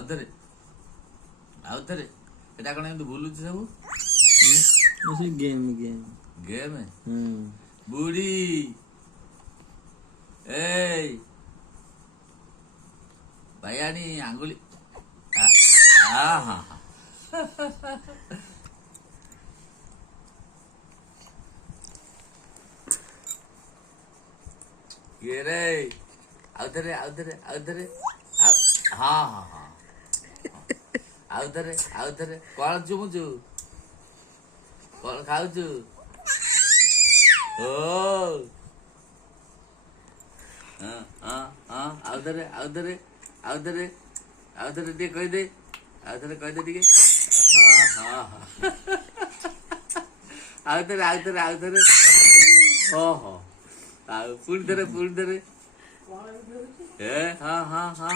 ଆଉଥରେ ଆଉଥରେ ଏଟା କଣ ଏମିତି ବୁଲୁଛି ସବୁ गेम गेम ଗେମ୍ ବୁଢୀ ଏଇ ବାୟାଣୀ ଆଙ୍ଗୁଳି ହଁ କିଏ ରେ ଆଉଥରେ ଆଉଥରେ ଆଉଥରେ ହଁ ହଁ ହଁ ଆଉଥରେ ଆଉଥରେ କଣ ଚୁମୁଛୁ କଣ ଖାଉଛୁ ଓ ହଁ ହଁ ହଁ ଆଉଥରେ ଆଉଥରେ ଆଉଥରେ ଆଉଥରେ ଟିକେ କହିଦେ ଆଉଥରେ କହିଦେ ଟିକେ ହଁ ହଁ ହଁ ଆଉଥରେ ଆଉଥରେ ଆଉଥରେ ହଁ ହଁ ଆଉ ପୁଣି ଥରେ ଏ ହଁ ହଁ ହଁ